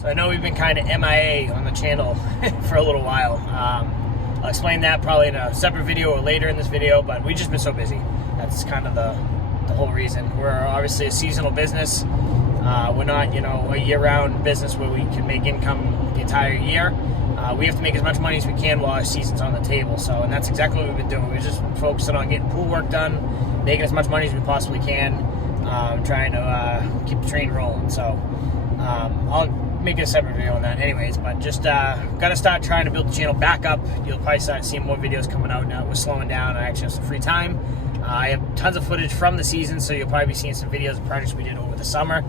So I know we've been kind of MIA on the channel for a little while. I'll explain that probably in a separate video or later in this video, but we've just been so busy. That's kind of the whole reason. We're obviously a seasonal business. We're not, a year-round business where we can make income the entire year. We have to make as much money as we can while our season's on the table. So, and that's exactly what we've been doing. We're just focusing on getting pool work done, making as much money as we possibly can, trying to keep the train rolling. So, I'll make a separate video on that anyways, but just got to start trying to build the channel back up. You'll probably start seeing more videos coming out now. We're slowing down. I actually have some free time. I have tons of footage from the season, so you'll probably be seeing some videos of projects we did over the summer,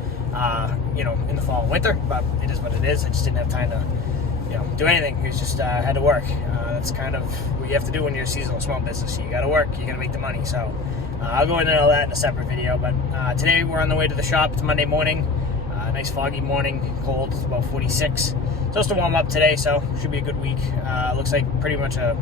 in the fall and winter, but it is what it is. I just didn't have time to, do anything. It was just had to work. That's kind of what you have to do when you're a seasonal small business. You got to work. You got to make the money. So I'll go into all that in a separate video, but today we're on the way to the shop. It's Monday morning. Nice foggy morning, cold. It's about 46. Supposed to warm up today, so should be a good week. Looks like pretty much a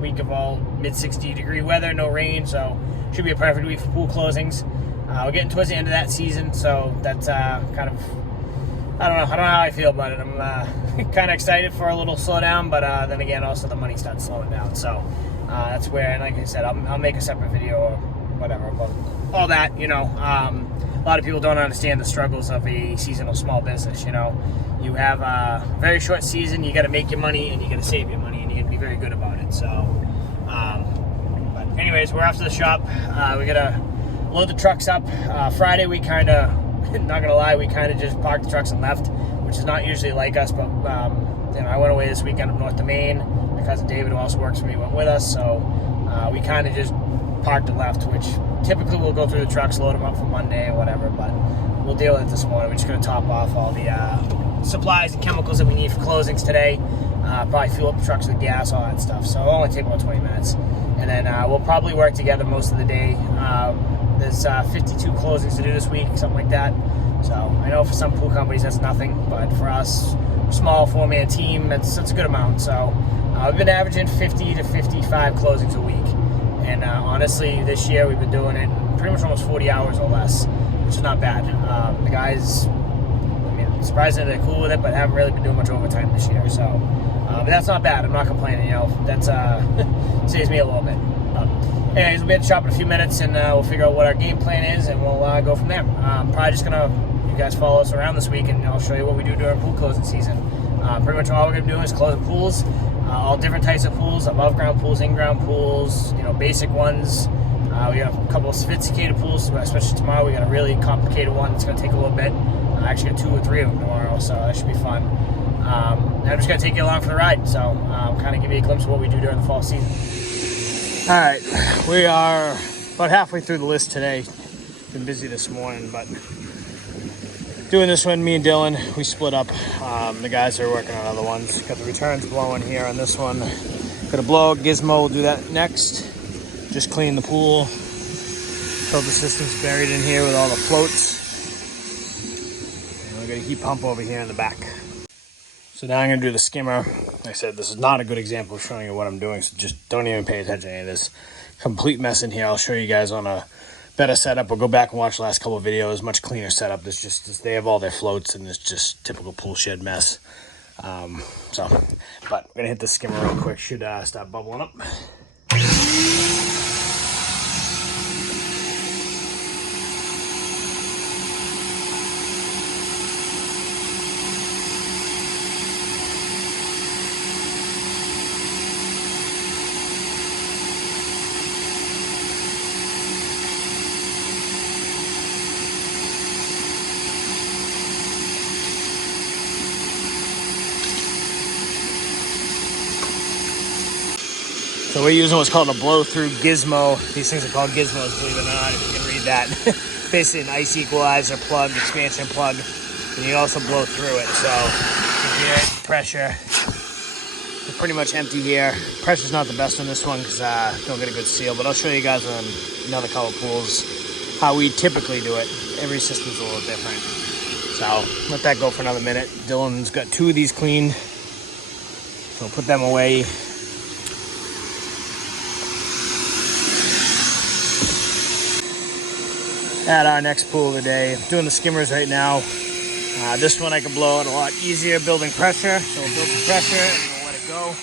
week of all mid-60 degree weather, no rain, so should be a perfect week for pool closings. We're getting towards the end of that season, so that's kind of, I don't know how I feel about it. I'm kind of excited for a little slowdown, but then again, also the money starts slowing down. So that's where, and like I said, I'll make a separate video or whatever about all that. A lot of people don't understand the struggles of a seasonal small business. You have a very short season. You got to make your money and you got to save your money, and you got to be very good about it. So, but anyways, we're off to the shop. We got to load the trucks up. Friday, we kind of, not gonna lie, we kind of just parked the trucks and left, which is not usually like us. But I went away this weekend up north to Maine. My cousin David, who also works for me, went with us. So we kind of just parked and left, which typically we'll go through the trucks, load them up for Monday or whatever, but we'll deal with it this morning. We're just going to top off all the supplies and chemicals that we need for closings today. Probably fuel up the trucks with gas, all that stuff. So it'll only take about 20 minutes. And then we'll probably work together most of the day. There's 52 closings to do this week, something like that. So I know for some pool companies that's nothing, but for us, small four-man team, that's a good amount. So we've been averaging 50 to 55 closings a week. And honestly, this year we've been doing it pretty much almost 40 hours or less, which is not bad. The guys, surprisingly they're cool with it, but haven't really been doing much overtime this year. So, but that's not bad. I'm not complaining. That's saves me a little bit. Anyways, we'll be at the shop in a few minutes, and we'll figure out what our game plan is, and we'll go from there. Probably just you guys follow us around this week, and I'll show you what we do during pool closing season. Pretty much all we're gonna do is closing pools. All different types of pools, above ground pools, in-ground pools, basic ones. We have a couple of sophisticated pools, especially tomorrow. We got a really complicated one that's gonna take a little bit. I actually got 2 or 3 of them tomorrow, so that should be fun. And I'm just gonna take you along for the ride, so kind of give you a glimpse of what we do during the fall season. All right, we are about halfway through the list today. Been busy this morning, but doing this one, me and Dylan, we split up. The guys are working on other ones. Got the returns blowing here on this one. Got a blowout gizmo, we'll do that next. Just clean the pool. Filter system's buried in here with all the floats. And we got a heat pump over here in the back. So now I'm gonna do the skimmer. Like I said, this is not a good example of showing you what I'm doing, so just don't even pay attention to any of this. Complete mess in here. I'll show you guys on a better setup. We'll go back and watch the last couple of videos. Much cleaner setup. There's just, they have all their floats, and it's just typical pool shed mess. But we're gonna hit the skimmer real quick. Should start bubbling up. So we're using what's called a blow-through gizmo. These things are called gizmos, believe it or not, if you can read that. Basically an ice equalizer plug, expansion plug, and you can also blow through it. So you get pressure. It's pretty much empty here. Pressure's not the best on this one because don't get a good seal, but I'll show you guys on another couple pools how we typically do it. Every system's a little different. So let that go for another minute. Dylan's got 2 of these cleaned, so we'll put them away. At our next pool of the day. I'm doing the skimmers right now. This one I can blow out a lot easier, building pressure. So we'll build the pressure and we'll let it go.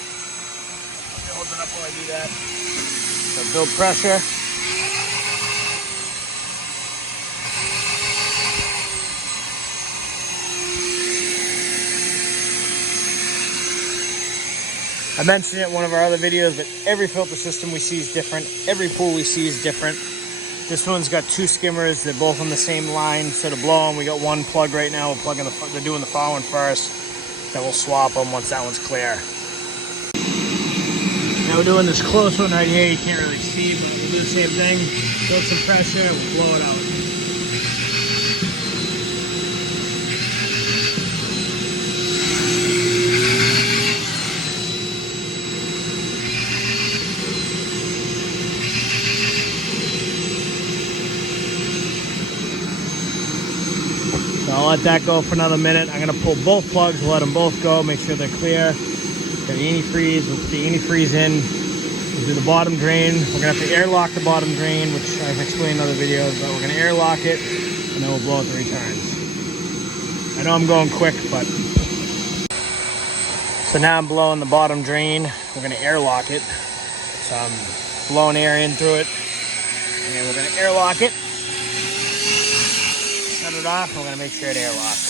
Hold it up while I do that. So build pressure. I mentioned it in one of our other videos, but every filter system we see is different. Every pool we see is different. This one's got 2 skimmers. They're both on the same line. So to blow them, we got 1 plug right now. We're plugging they're doing the far one first. Then we'll swap them once that one's clear. Now we're doing this close one right here. You can't really see, but we'll do the same thing. Build some pressure, we'll blow it out. I'll let that go for another minute. I'm gonna pull both plugs, we'll let them both go, make sure they're clear. Got the antifreeze, we'll put the antifreeze in. We'll do the bottom drain. We're gonna have to airlock the bottom drain, which I've explained in other videos, but we're gonna airlock it and then we'll blow out the returns. I know I'm going quick, but. So now I'm blowing the bottom drain. We're gonna airlock it. So I'm blowing air in through it and we're gonna airlock it. Shut it off, and we're gonna make sure it airlocks.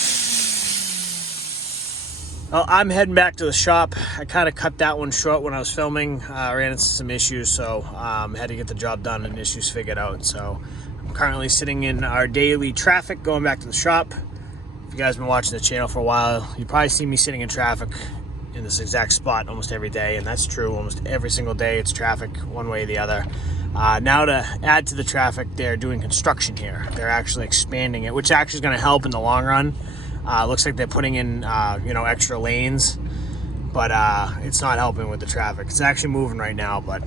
Well, I'm heading back to the shop. I kind of cut that one short when I was filming. Ran into some issues, so had to get the job done and issues figured out. So I'm currently sitting in our daily traffic going back to the shop. If you guys have been watching the channel for a while, you probably see me sitting in traffic in this exact spot almost every day, and that's true. Almost every single day it's traffic one way or the other. Now to add to the traffic, they're doing construction here. They're actually expanding it, which actually is going to help in the long run. Looks like they're putting in, extra lanes, but it's not helping with the traffic. It's actually moving right now, but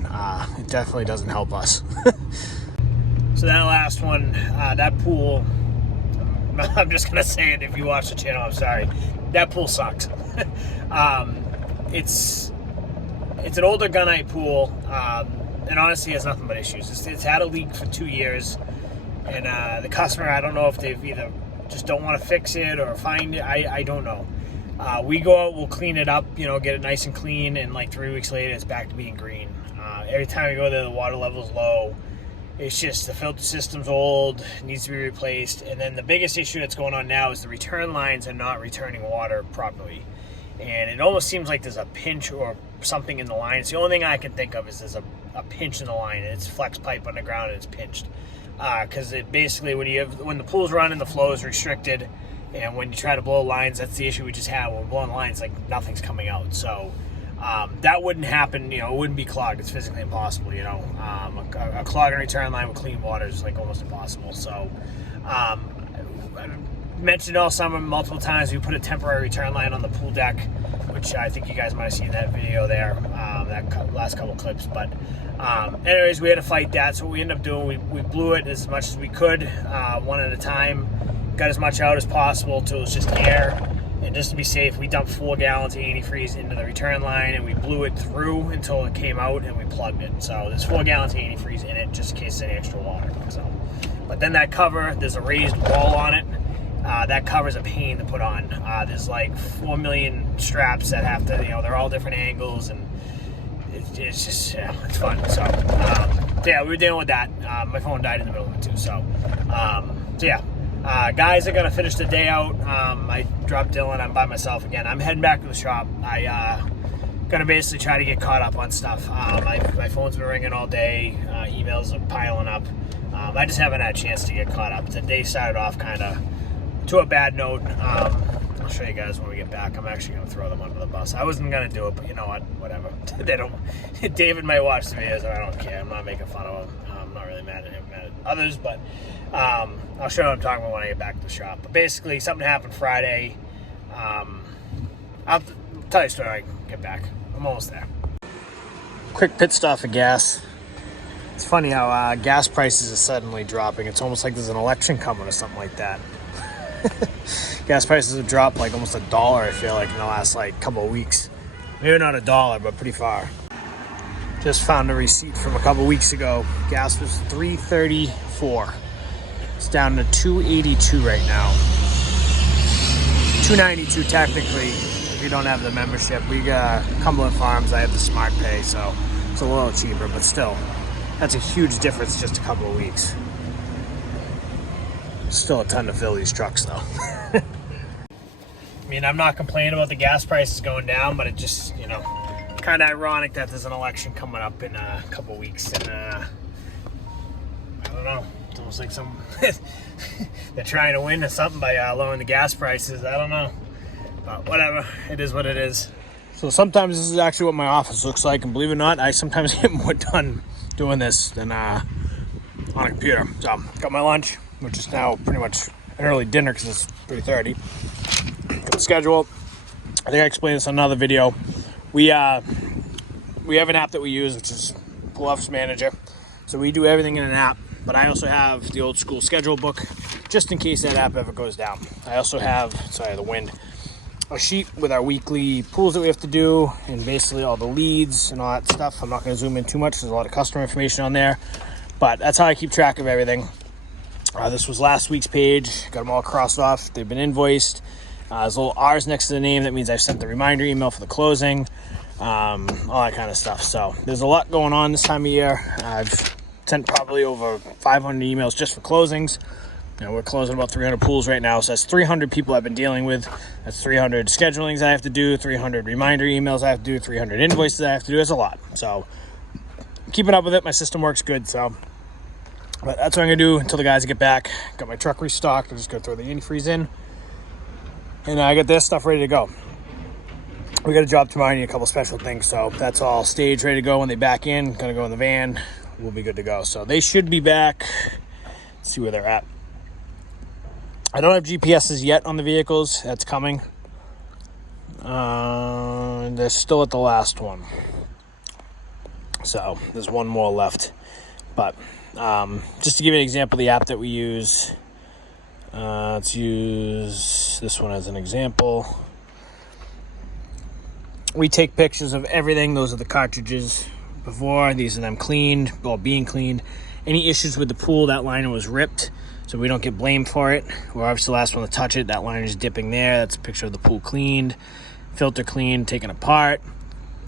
it definitely doesn't help us. So that last one, that pool, I'm just going to say it if you watch the channel, I'm sorry. That pool sucks. It's an older gunite pool. And honestly, has nothing but issues. It's had a leak for 2 years, and the customer, I don't know if they've either just don't want to fix it or find it. I don't know. We go out, we'll clean it up, get it nice and clean, and like 3 weeks later, it's back to being green. Every time we go there, the water level's low. It's just the filter system's old, needs to be replaced, and then the biggest issue that's going on now is the return lines are not returning water properly. And it almost seems like there's a pinch or something in the line. It's the only thing I can think of is there's a pinch in the line, and it's flex pipe on the ground and it's pinched. Because it basically, when the pool's running, the flow is restricted, and when you try to blow lines, that's the issue we just had. When we're blowing lines, like nothing's coming out. So that wouldn't happen. It wouldn't be clogged. It's physically impossible. A clogged return line with clean water is like almost impossible. So I mentioned all summer multiple times, we put a temporary return line on the pool deck, which I think you guys might have seen that video there, that last couple clips. But anyways, we had to fight that. So what we ended up doing, we blew it as much as we could, one at a time, got as much out as possible till it was just air. And just to be safe, we dumped 4 gallons of antifreeze into the return line, and we blew it through until it came out, and we plugged it. So there's 4 gallons of antifreeze in it, just in case there's any extra water. So, but then that cover, there's a raised wall on it. That cover's a pain to put on. There's like 4 million straps that have to, they're all different angles, and it's just, it's fun. So, yeah, we were dealing with that. My phone died in the middle of it too. So yeah. Guys are gonna finish the day out. I dropped Dylan. I'm by myself again. I'm heading back to the shop. I gonna basically try to get caught up on stuff. My phone's been ringing all day. Emails are piling up. I just haven't had a chance to get caught up. The day started off kind of to a bad note. I'll show you guys when we get back. I'm actually gonna throw them under the bus. I wasn't gonna do it, but you know what? Whatever. They don't. David might watch the videos. I don't care. I'm not making fun of him. I'm not really mad at him, mad at others, but I'll show you what I'm talking about when I get back to the shop. But basically, something happened Friday. I'll tell you a story when I get back. I'm almost there. Quick pit stop for gas. It's funny how gas prices are suddenly dropping. It's almost like there's an election coming or something like that. Gas prices have dropped like almost $1, I feel like, in the last like couple of weeks. Maybe not $1, but pretty far. Just found a receipt from a couple weeks ago. Gas was $3.34. It's down to $2.82 right now. $292 technically if you don't have the membership. We got Cumberland Farms, I have the Smart Pay, so it's a little cheaper, but still, that's a huge difference just a couple of weeks. Still a ton to fill these trucks though. I mean, I'm not complaining about the gas prices going down, but it just, you know, kind of ironic that there's an election coming up in a couple of weeks, and I don't know, it's almost like some they're trying to win or something by lowering the gas prices. I don't know, but whatever, it is what it is. So sometimes this is actually what my office looks like, and believe it or not, I sometimes get more done doing this than on a computer. So got my lunch, which is now pretty much an early dinner because it's 3:30. Got the schedule. I think I explained this in another video. We have an app that we use, which is Pool Office Manager. So we do everything in an app, but I also have the old school schedule book just in case that app ever goes down. I also have, sorry, the wind, a sheet with our weekly pools that we have to do and basically all the leads and all that stuff. I'm not going to zoom in too much. There's a lot of customer information on there, but that's how I keep track of everything. This was last week's page. Got them all crossed off. They've been invoiced. There's little R's next to the name. That means I've sent the reminder email for the closing, all that kind of stuff. So there's a lot going on this time of year. I've sent probably over 500 emails just for closings. You know, we're closing about 300 pools right now, so that's 300 people I've been dealing with. That's 300 schedulings I have to do, 300 reminder emails I have to do, 300 invoices I have to do. It's a lot. So keeping up with it. My system works good, so but that's what I'm gonna do until the guys get back. Got my truck restocked. I'm just gonna throw the antifreeze in, and I got this stuff ready to go. We got a job tomorrow. I need a couple special things, so that's all staged, ready to go. When they back in, gonna go in the van. We'll be good to go. So they should be back. Let's see where they're at. I don't have GPSs yet on the vehicles. That's coming. They're still at the last one. So there's one more left. But just to give you an example of the app that we use, let's use this one as an example. We take pictures of everything. Those are the cartridges before. These are them cleaned, or being cleaned. Any issues with the pool, that liner was ripped, so we don't get blamed for it. We're obviously the last one to touch it. That liner is dipping there. That's a picture of the pool cleaned, filter cleaned, taken apart,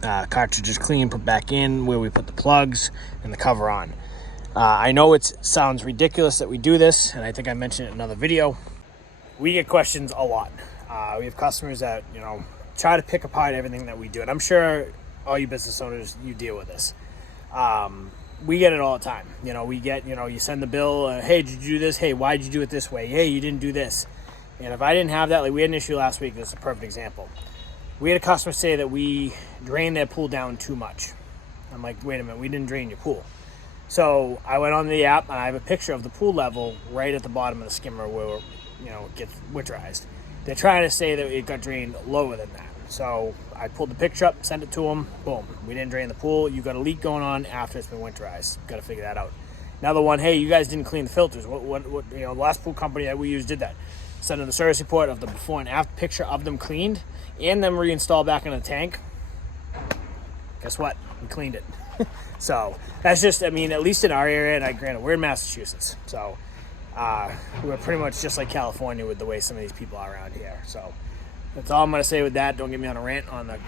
cartridges clean, put back in where we put the plugs and the cover on. I know it sounds ridiculous that we do this, and I think I mentioned it in another video. We get questions a lot. We have customers that, you know, try to pick apart everything that we do, and I'm sure all you business owners, you deal with this. We get it all the time. You know, we get, you know, you send the bill, hey, did you do this? Hey, why did you do it this way? Hey, you didn't do this. And if I didn't have that, like we had an issue last week, this is a perfect example. We had a customer say that we drained their pool down too much. I'm like, wait a minute, we didn't drain your pool. So I went on the app and I have a picture of the pool level right at the bottom of the skimmer where, you know, it gets winterized. They're trying to say that it got drained lower than that. So I pulled the picture up, sent it to them. Boom, we didn't drain the pool. You got a leak going on after it's been winterized. Got to figure that out. Another one, hey, you guys didn't clean the filters. What? You know, the last pool company that we used did that. Sent them the service report of the before and after picture of them cleaned and them reinstalled back in the tank. Guess what? We cleaned it. So that's just, I mean, at least in our area, and granted, we're in Massachusetts, so we're pretty much just like California with the way some of these people are around here. So that's all I'm going to say with that. Don't get me on a rant on the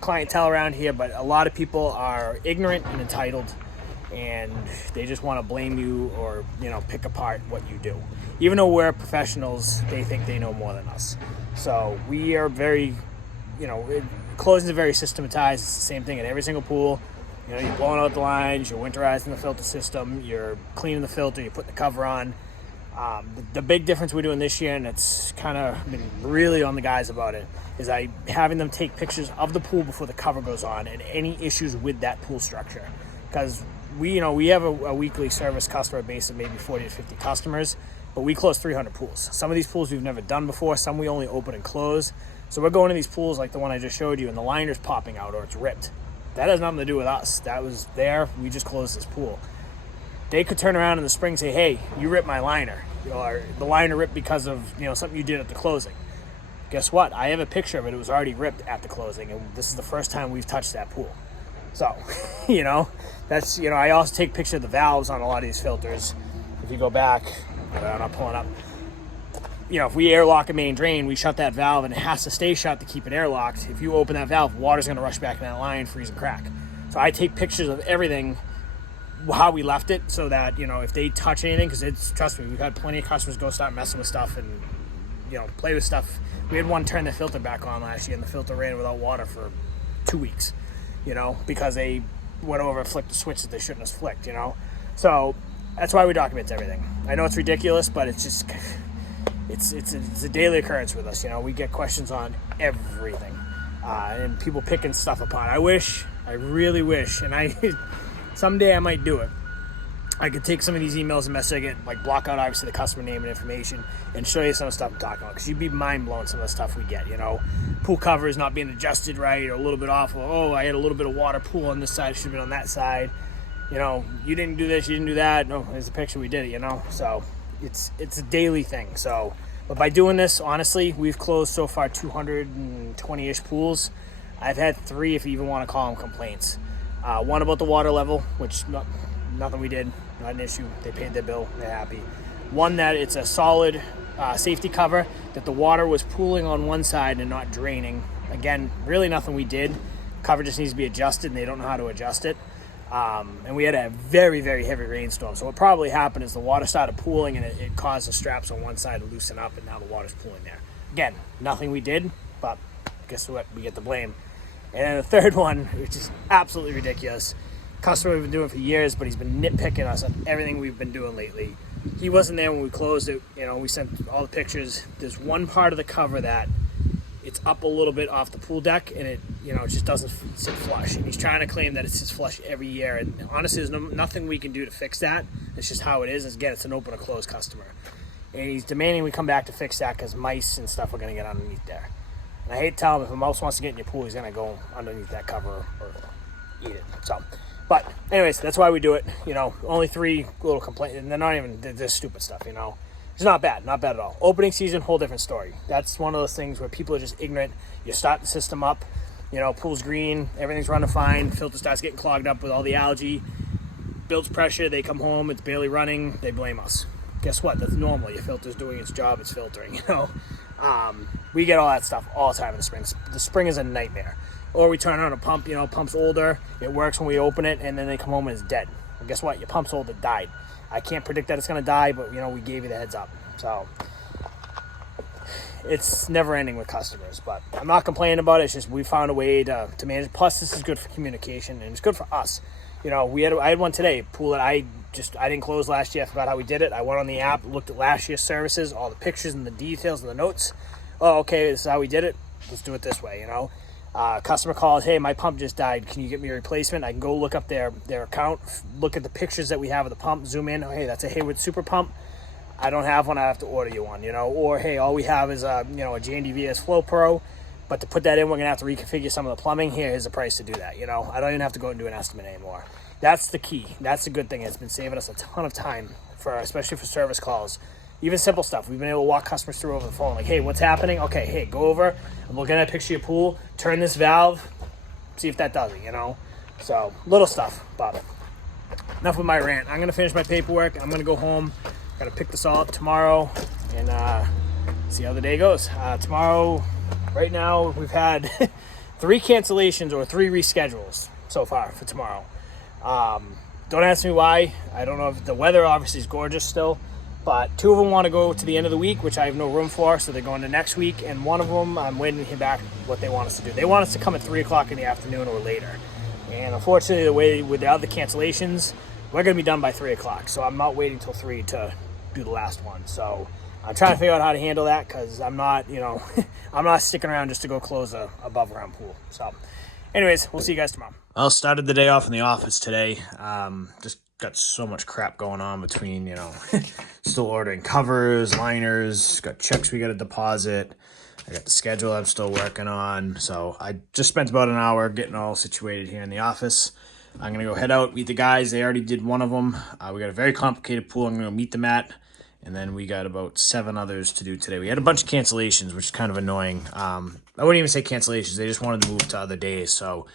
clientele around here, but a lot of people are ignorant and entitled, and they just want to blame you or, you know, pick apart what you do. Even though we're professionals, they think they know more than us. So we are very, you know, closings are very systematized. It's the same thing at every single pool. You know, you're blowing out the lines, you're winterizing the filter system, you're cleaning the filter, you're putting the cover on. The big difference we're doing this year, and it's kind of been really on the guys about it, is having them take pictures of the pool before the cover goes on and any issues with that pool structure. Because we have a weekly service customer base of maybe 40 to 50 customers, but we close 300 pools. Some of these pools we've never done before, some we only open and close. So we're going to these pools like the one I just showed you, and the liner's popping out or it's ripped. That has nothing to do with us. That was there. We just closed this pool. They could turn around in the spring and say, hey, you ripped my liner. Or the liner ripped because of, you know, something you did at the closing. Guess what? I have a picture of it. It was already ripped at the closing, and this is the first time we've touched that pool. So, you know, that's, you know, I also take pictures of the valves on a lot of these filters. If you go back, I'm not pulling up. you know, if we airlock a main drain, we shut that valve and it has to stay shut to keep it airlocked. If you open that valve, water's going to rush back in that line, freeze and crack. So I take pictures of everything, how we left it, so that, you know, if they touch anything, because it's, trust me, we've had plenty of customers go start messing with stuff and, you know, play with stuff. We had one turn the filter back on last year, and the filter ran without water for 2 weeks, you know, because they went over and flicked the switch that they shouldn't have flicked, you know. So that's why we document everything. I know it's ridiculous, but it's just, it's a daily occurrence with us. You know, we get questions on everything, and people picking stuff apart. I really wish, and someday I might do it. I could take some of these emails and messages I get, like block out obviously the customer name and information, and show you some of the stuff I'm talking about, because you'd be mind blown some of the stuff we get. You know, pool covers not being adjusted right, or a little bit off. Oh, I had a little bit of water pool on this side, should have been on that side. You know, you didn't do this, you didn't do that. No, there's a picture, we did it, you know. So it's a daily thing. So, but by doing this, honestly, we've closed so far 220-ish pools. I've had 3, if you even want to call them, complaints. One about the water level, which nothing we did, not an issue. They paid their bill, they're happy. One that it's a solid safety cover, that the water was pooling on one side and not draining. Again, really nothing we did. Cover just needs to be adjusted, and they don't know how to adjust it. And we had a very, very heavy rainstorm. So what probably happened is the water started pooling, and it caused the straps on one side to loosen up, and now the water's pooling there. Again, nothing we did, but guess what? We get the blame. And then the third one, which is absolutely ridiculous. Customer we've been doing for years, but he's been nitpicking us on everything we've been doing lately. He wasn't there when we closed it. You know, we sent all the pictures. There's one part of the cover that it's up a little bit off the pool deck, and it, you know, it just doesn't sit flush. And he's trying to claim that it sits flush every year. And honestly, there's nothing we can do to fix that. It's just how it is. Again, it's an open or closed customer. And he's demanding we come back to fix that because mice and stuff are going to get underneath there. And I hate to tell him, if a mouse wants to get in your pool, he's going to go underneath that cover or eat it. So, but anyways, that's why we do it. You know, only 3 little complaints, and they're not even, they're stupid stuff, you know. It's not bad at all. Opening season, whole different story. That's one of those things where people are just ignorant. You start the system up, you know, pool's green, everything's running fine, filter starts getting clogged up with all the algae, builds pressure, they come home, it's barely running, they blame us. Guess what? That's normal. Your filter's doing its job, it's filtering, you know. We get all that stuff all the time in the spring. The spring is a nightmare. Or we turn on a pump, you know, pump's older, it works when we open it, and then they come home and it's dead. Well, guess what? Your pump's old, it died. I can't predict that it's going to die, but, you know, we gave you the heads up. So it's never ending with customers, but I'm not complaining about it. It's just we found a way to manage. Plus, this is good for communication, and it's good for us. You know, I had one today, pool that I didn't close last year. I forgot how we did it. I went on the app, looked at last year's services, all the pictures and the details and the notes. Oh, okay, this is how we did it. Let's do it this way, you know. Customer calls, hey, my pump just died. Can you get me a replacement? I can go look up their account, look at the pictures that we have of the pump, zoom in. Oh, hey, that's a Hayward Super Pump. I don't have one. I have to order you one, you know. Or, hey, all we have is a J&D VS Flow Pro. But to put that in, we're going to have to reconfigure some of the plumbing. Here's the price to do that, you know. I don't even have to go and do an estimate anymore. That's the key. That's the good thing. It's been saving us a ton of time, especially for service calls. Even simple stuff. We've been able to walk customers through over the phone. Like, hey, what's happening? Okay, hey, go over. I'm looking at a picture of your pool. Turn this valve. See if that does it, you know. So, little stuff. But enough with my rant. I'm going to finish my paperwork. I'm going to go home. Got to pick this all up tomorrow and see how the day goes. Tomorrow, right now, we've had 3 cancellations or 3 reschedules so far for tomorrow. Don't ask me why. I don't know if the weather obviously is gorgeous still. But 2 of them want to go to the end of the week, which I have no room for, so they're going to next week. And one of them, I'm waiting to hear back what they want us to do. They want us to come at 3 o'clock in the afternoon or later. And unfortunately, the way with the other cancellations, we're going to be done by 3 o'clock. So I'm not waiting till 3 to do the last one. So I'm trying to figure out how to handle that because I'm not, you know, I'm not sticking around just to go close a above ground pool. So anyways, we'll see you guys tomorrow. Well, started the day off in the office today. Just got so much crap going on between, you know, still ordering covers, liners, got checks we got to deposit. I got the schedule I'm still working on. So I just spent about an hour getting all situated here in the office. I'm going to go head out, meet the guys. They already did one of them. We got a very complicated pool I'm going to meet them at. And then we got about 7 others to do today. We had a bunch of cancellations, which is kind of annoying. I wouldn't even say cancellations. They just wanted to move to other days. So,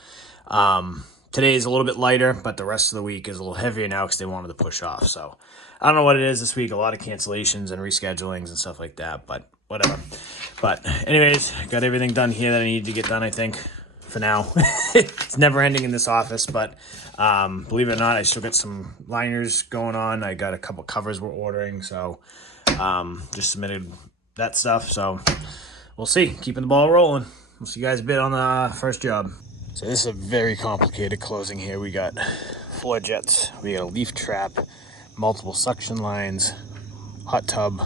today is a little bit lighter, but the rest of the week is a little heavier now because they wanted to push off. So I don't know what it is this week. A lot of cancellations and reschedulings and stuff like that, but whatever. But anyways, got everything done here that I needed to get done, I think, for now. It's never ending in this office, but believe it or not, I still got some liners going on. I got a couple covers we're ordering, so just submitted that stuff. So we'll see. Keeping the ball rolling. We'll see you guys a bit on the first job. So this is a very complicated closing here. We got floor jets, we got a leaf trap, multiple suction lines, hot tub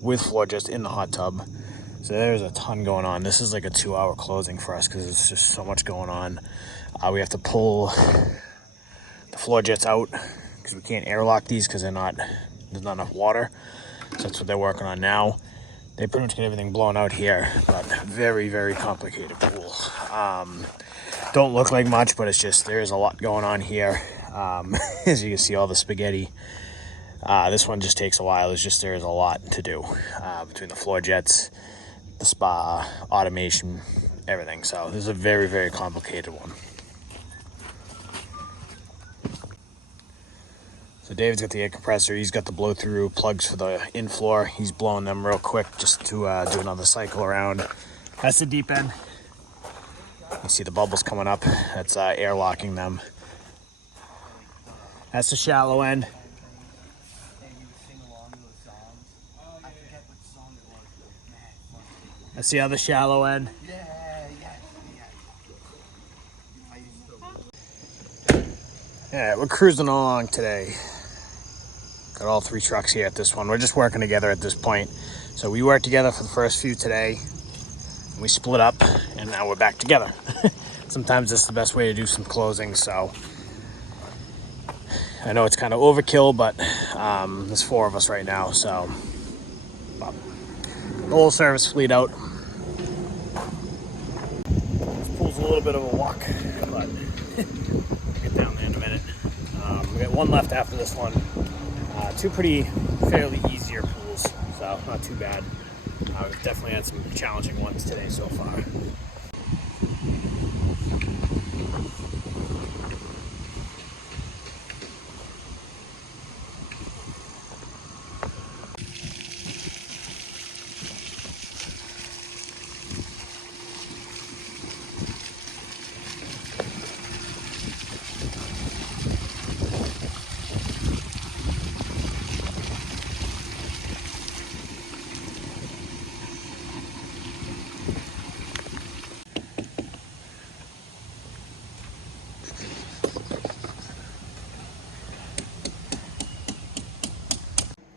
with floor jets in the hot tub. So there's a ton going on. This is like a 2-hour closing for us because there's just so much going on. We have to pull the floor jets out because we can't airlock these because there's not enough water. So that's what they're working on now. They pretty much get everything blown out here, but very, very complicated pool. Don't look like much, but it's just, there's a lot going on here. As you can see, all the spaghetti. This one just takes a while. It's just, there's a lot to do between the floor jets, the spa, automation, everything. So this is a very, very complicated one. So David's got the air compressor. He's got the blow through plugs for the in floor. He's blowing them real quick just to do another cycle around. That's the deep end. You see the bubbles coming up. That's air locking them. That's the shallow end. That's the other shallow end. Yeah, we're cruising along today. Got all 3 trucks here at this one. We're just working together at this point. So we worked together for the first few today. We split up and now we're back together. Sometimes that's the best way to do some closing. So I know it's kind of overkill, but there's 4 of us right now. So the whole service fleet out. This pool's a little bit of a walk, but we'll get down there in a minute. We got 1 left after this one. 2 fairly easier pools, so not too bad. We've definitely had some challenging ones today so far.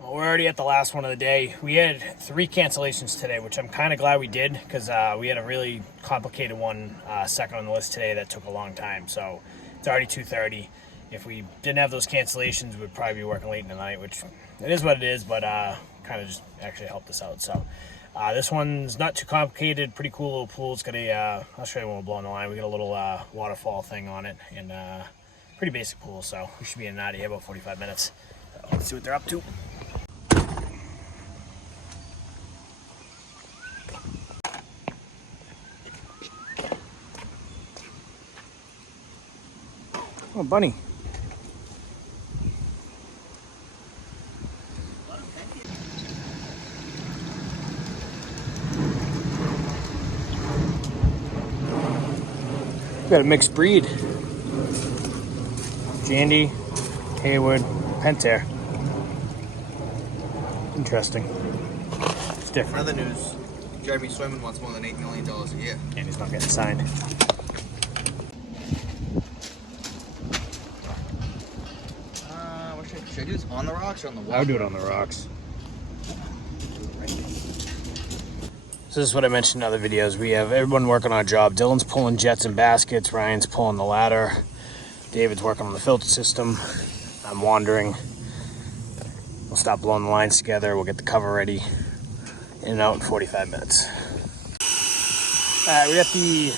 We're already at the last one of the day. We had 3 cancellations today, which I'm kind of glad we did because we had a really complicated one second on the list today that took a long time. So it's already 2:30. If we didn't have those cancellations, we'd probably be working late in the night, which it is what it is, but kind of just actually helped us out. So this one's not too complicated, pretty cool little pool. It's got I'll show you when we're blowing the line. We got a little waterfall thing on it and pretty basic pool. So we should be in and out of here about 45 minutes. So let's see what they're up to. Oh, bunny. Got a mixed breed. Jandy, Hayward, Pentair. Interesting. It's different. Other news, Jeremy Swayman wants more than $8 million a year. And he's not getting signed. Should I do this on the rocks or on the wall? I would do it on the rocks. So this is what I mentioned in other videos. We have everyone working on a job. Dylan's pulling jets and baskets. Ryan's pulling the ladder. David's working on the filter system. I'm wandering. We'll stop blowing the lines together. We'll get the cover ready. In and out in 45 minutes. All right, we got the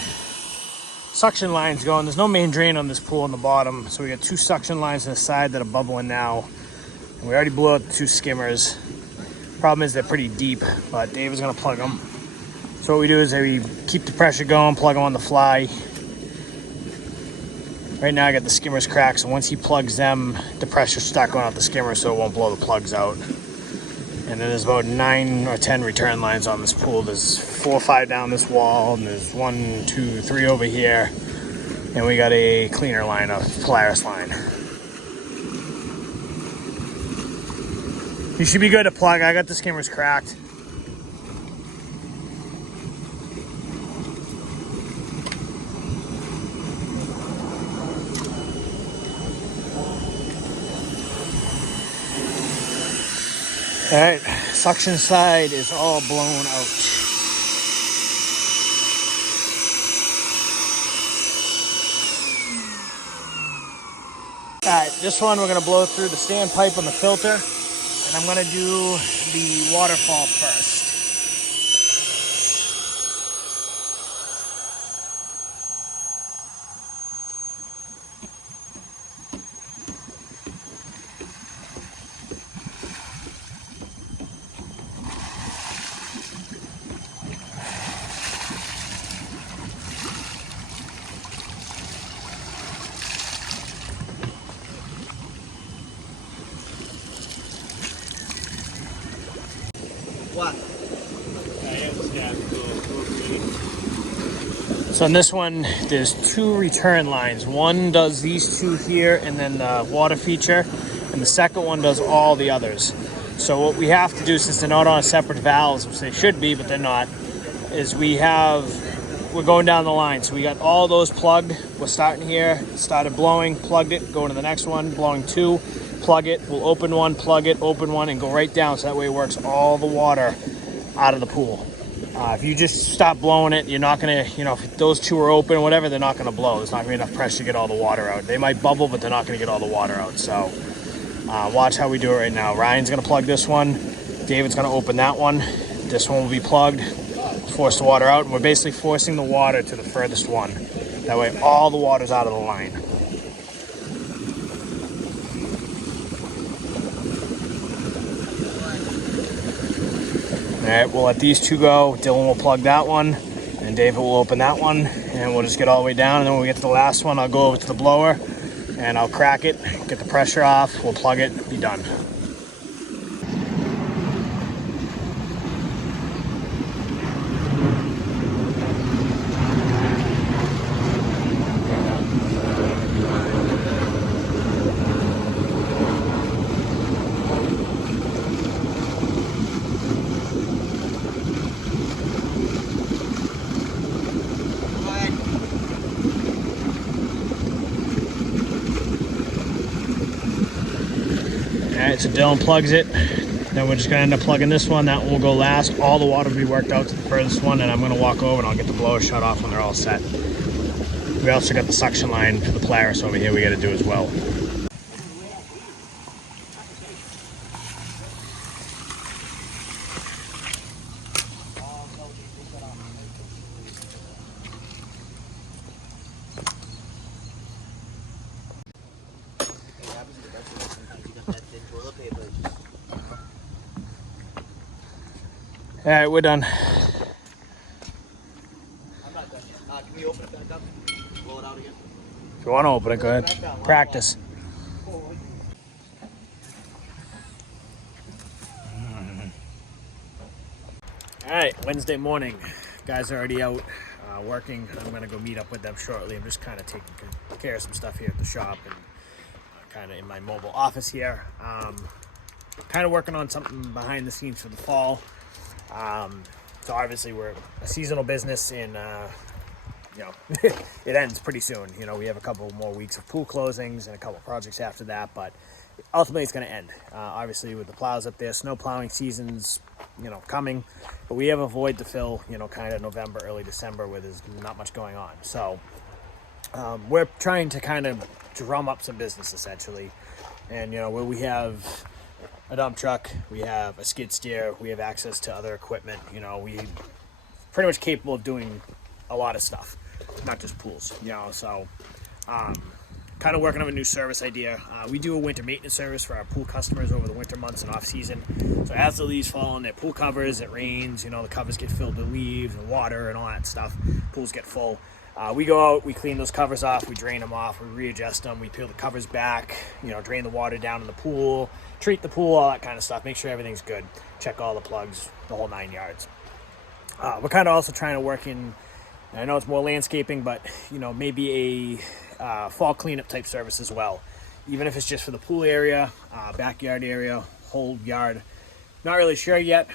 suction lines going. There's no main drain on this pool on the bottom, so we got 2 suction lines on the side that are bubbling now. And we already blew out the 2 skimmers. Problem is they're pretty deep, but Dave is gonna plug them. So what we do is we keep the pressure going, plug them on the fly. Right now I got the skimmers cracked, so once he plugs them, the pressure should start going out the skimmer so it won't blow the plugs out. And then there's about 9 or 10 return lines on this pool. There's 4 or 5 down this wall, and there's 1, 2, 3 over here. And we got a cleaner line, a Polaris line. You should be good to plug. I got the skimmers cracked. All right, suction side is all blown out. All right, this one we're gonna blow through the standpipe on the filter, and I'm gonna do the waterfall first. What? So on this one, there's 2 return lines. One does these 2 here and then the water feature, and the second one does all the others. So what we have to do, since they're not on separate valves, which they should be, but they're not, is we're going down the line. So we got all those plugged. We're starting here, started blowing, plugged it, going to the next one, blowing 2, plug it, we'll open one, plug it, open one, and go right down, so that way it works all the water out of the pool. If you just stop blowing it, you're not gonna, if those 2 are open or whatever, they're not gonna blow. There's not gonna be enough pressure to get all the water out. They might bubble, but they're not gonna get all the water out. So watch how we do it right now. Ryan's gonna plug this one. David's gonna open that one. This one will be plugged, force the water out, and we're basically forcing the water to the furthest one. That way all the water's out of the line. All right, we'll let these 2 go. Dylan will plug that one, and David will open that one, and we'll just get all the way down. And then when we get to the last one, I'll go over to the blower, and I'll crack it, get the pressure off, we'll plug it, be done. All right, so Dylan plugs it. Then we're just gonna end up plugging this one. That one will go last. All the water will be worked out to the furthest one, and I'm gonna walk over and I'll get the blower shut off when they're all set. We also got the suction line for the Polaris over here we gotta do as well. All right, we're done. I'm not done yet. Can we open it back up? Blow it out again? If you want to open it, go ahead. Practice. All right, Wednesday morning. Guys are already out working. I'm gonna go meet up with them shortly. I'm just kind of taking care of some stuff here at the shop and kind of in my mobile office here. Kind of working on something behind the scenes for the fall. So obviously we're a seasonal business, and it ends pretty soon. We have a couple more weeks of pool closings and a couple projects after that, but ultimately it's going to end. Obviously with the plows up there, snow plowing season's coming, but we have a void to fill, kind of November, early December, where there's not much going on. So we're trying to kind of drum up some business essentially, and where we have a dump truck, we have a skid steer, we have access to other equipment. We pretty much capable of doing a lot of stuff, not just pools. So kind of working on a new service idea. We do a winter maintenance service for our pool customers over the winter months and off season. So as the leaves fall on their pool covers, it rains, the covers get filled with leaves and water and all that stuff. Pools get full. We go out, we clean those covers off, we drain them off, we readjust them, we peel the covers back, drain the water down in the pool, treat the pool, all that kind of stuff, make sure everything's good, check all the plugs, the whole 9 yards. We're kind of also trying to work in, I know it's more landscaping, but maybe a fall cleanup type service as well, even if it's just for the pool area, backyard area, whole yard. Not really sure yet.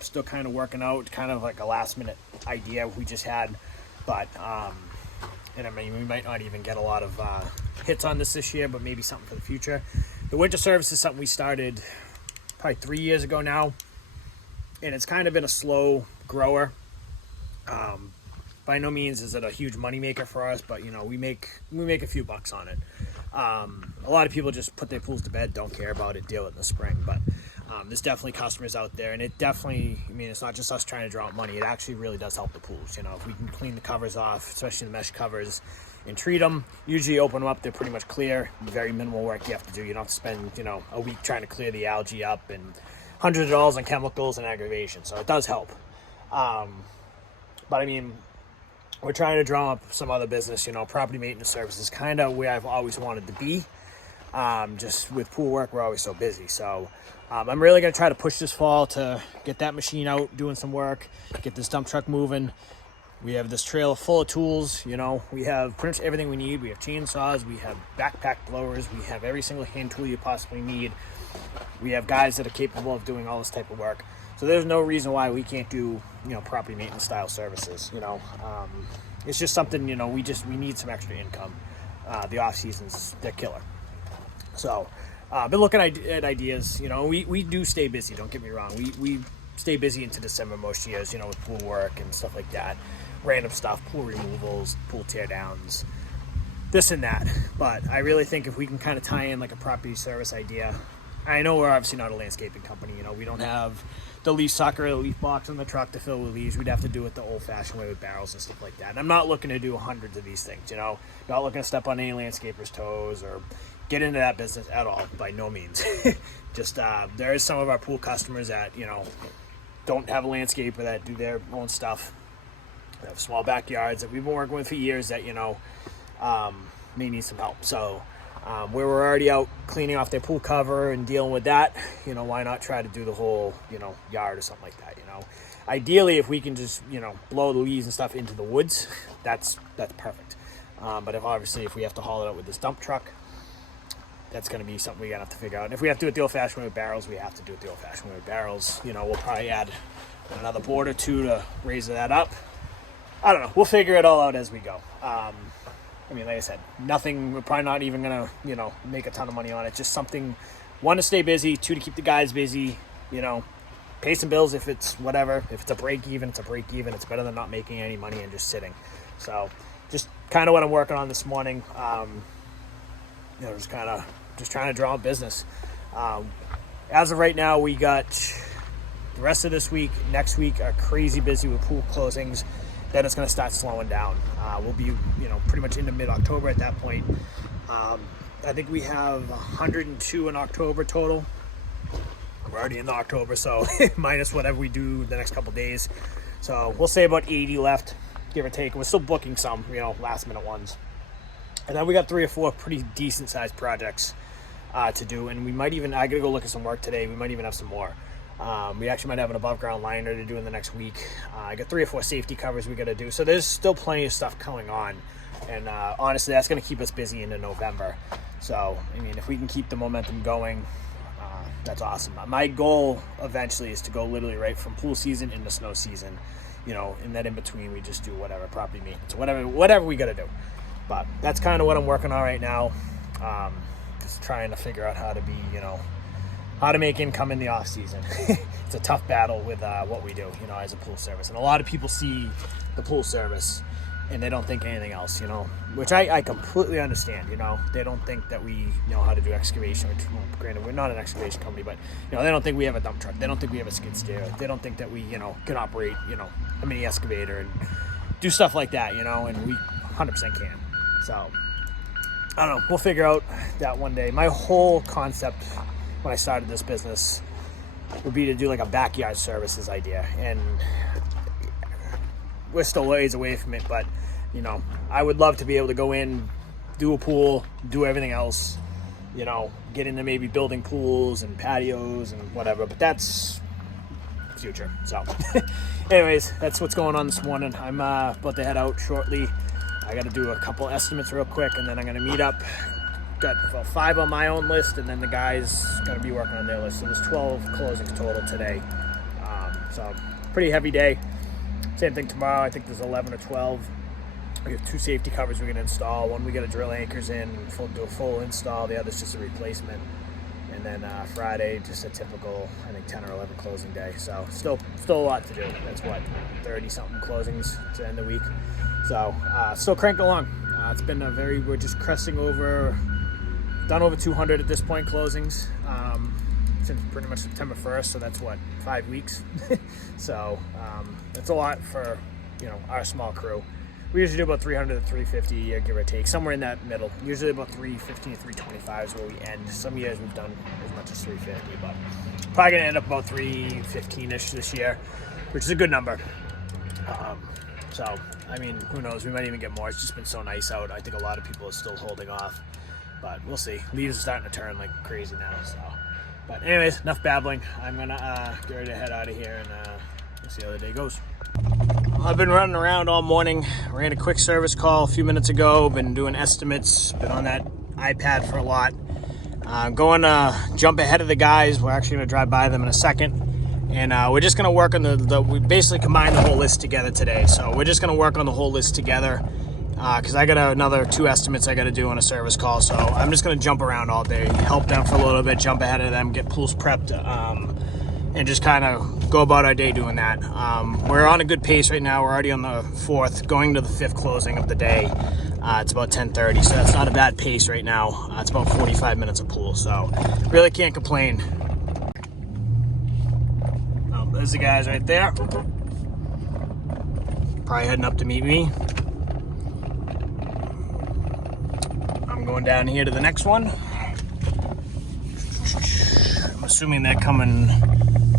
Still kind of working out, kind of like a last minute idea we just had, but and I mean, we might not even get a lot of hits on this year, but maybe something for the future. The winter service is something we started probably 3 years ago now, and it's kind of been a slow grower. By no means is it a huge moneymaker for us, but we make a few bucks on it. A lot of people just put their pools to bed, don't care about it, deal with it in the spring, but there's definitely customers out there, and it definitely, it's not just us trying to draw out money, it actually really does help the pools. If we can clean the covers off, especially the mesh covers, and treat them, usually open them up, they're pretty much clear, very minimal work you have to do. You don't have to spend, a week trying to clear the algae up and hundreds of dollars on chemicals and aggravation, so it does help. But I mean, we're trying to draw up some other business, property maintenance services, kind of where I've always wanted to be. Just with pool work, we're always so busy. So I'm really going to try to push this fall to get that machine out, doing some work, get this dump truck moving. We have this trailer full of tools, we have pretty much everything we need. We have chainsaws, we have backpack blowers, we have every single hand tool you possibly need. We have guys that are capable of doing all this type of work. So there's no reason why we can't do, property maintenance style services. It's just something, we need some extra income. The off seasons, they're killer. So, been looking at ideas. We do stay busy. Don't get me wrong. We stay busy into December most years. With pool work and stuff like that, random stuff, pool removals, pool tear downs, this and that. But I really think if we can kind of tie in like a property service idea. I know we're obviously not a landscaping company. We don't have the leaf sucker or the leaf box in the truck to fill with leaves. We'd have to do it the old-fashioned way with barrels and stuff like that. And I'm not looking to do hundreds of these things. Not looking to step on any landscaper's toes or get into that business at all, by no means. Just there is some of our pool customers that don't have a landscaper, that do their own stuff. They have small backyards that we've been working with for years that may need some help. So where we're already out cleaning off their pool cover and dealing with that, why not try to do the whole yard or something like that. Ideally, if we can just blow the leaves and stuff into the woods, that's perfect. But if we have to haul it out with this dump truck, that's going to be something we're going to have to figure out. And if we have to do it the old-fashioned way with barrels, we have to do it the old-fashioned way with barrels. We'll probably add another board or two to raise that up. I don't know. We'll figure it all out as we go. Like I said, nothing, we're probably not even going to, make a ton of money on it. Just something, one, to stay busy, two, to keep the guys busy, pay some bills if it's whatever. If it's a break even, it's a break even. It's better than not making any money and just sitting. So just kind of what I'm working on this morning. Just trying to draw a business. As of right now, we got the rest of this week, next week are crazy busy with pool closings. Then it's going to start slowing down. We'll be, pretty much into mid-October at that point. I think we have 102 in October total. We're already in the October, so minus whatever we do the next couple days. So we'll say about 80 left, give or take. We're still booking some, last-minute ones. And then we got 3 or 4 pretty decent-sized projects to do. And we might even, I got to go look at some work today. We might even have some more. We actually might have an above-ground liner to do in the next week. I got 3 or 4 safety covers we got to do. So there's still plenty of stuff going on. And honestly, that's going to keep us busy into November. So, if we can keep the momentum going, that's awesome. My goal eventually is to go literally right from pool season into snow season. And then in between, we just do whatever, property maintenance, whatever we got to do. But that's kind of what I'm working on right now. Just trying to figure out how to be, how to make income in the off season. It's a tough battle with what we do, as a pool service. And a lot of people see the pool service and they don't think anything else, which I completely understand. They don't think that we know how to do excavation. Which, well, granted, we're not an excavation company, but they don't think we have a dump truck. They don't think we have a skid steer. They don't think that we, can operate, a mini excavator and do stuff like that, and we 100% can. So, I don't know. We'll figure out that one day. My whole concept when I started this business would be to do like a backyard services idea. And we're still ways away from it, but, you know, I would love to be able to go in, do a pool, do everything else, you know, get into maybe building pools and patios and whatever, but that's future. So anyways, that's what's going on this morning. I'm about to head out shortly. I got to do a couple estimates real quick, and then I'm going to meet up. Got about 5 on my own list, and then the guys going to be working on their list. So there's 12 closings total today. So pretty heavy day. Same thing tomorrow. I think there's 11 or 12. We have 2 safety covers we're going to install. One we got to drill anchors in, do a full install. The other's just a replacement. And then Friday, just a typical, I think 10 or 11 closing day. So still a lot to do. That's what, 30 something closings to end the week. So still cranking along. It's been we're just cresting over, done over 200 at this point closings since pretty much September 1st. So that's what, 5 weeks. So that's a lot for, you know, our small crew. We usually do about 300 to 350, give or take, somewhere in that middle. Usually about 350 to 325 is where we end. Some years we've done as much as 350, but probably gonna end up about 315-ish this year, which is a good number. So, I mean, who knows? We might even get more. It's just been so nice out. I think a lot of people are still holding off, but we'll see. Leaves are starting to turn like crazy now. So, but anyways, enough babbling. I'm gonna get ready to head out of here, and we'll see how the day goes. I've been running around all morning. Ran a quick service call a few minutes ago. Been doing estimates. Been on that iPad for a lot. Going to jump ahead of the guys. We're actually going to drive by them in a second. And we're just going to work on we basically combined the whole list together today. So we're just going to work on the whole list together. Because I got another 2 estimates I got to do on a service call. So I'm just going to jump around all day. Help them for a little bit. Jump ahead of them. Get pools prepped. And just kind of go about our day doing that. We're on a good pace right now. We're already on the 4th, going to the 5th closing of the day. It's about 10:30, so that's not a bad pace right now. It's about 45 minutes of pool, so really can't complain. There's the guys right there. Probably heading up to meet me. I'm going down here to the next one. I'm assuming they're coming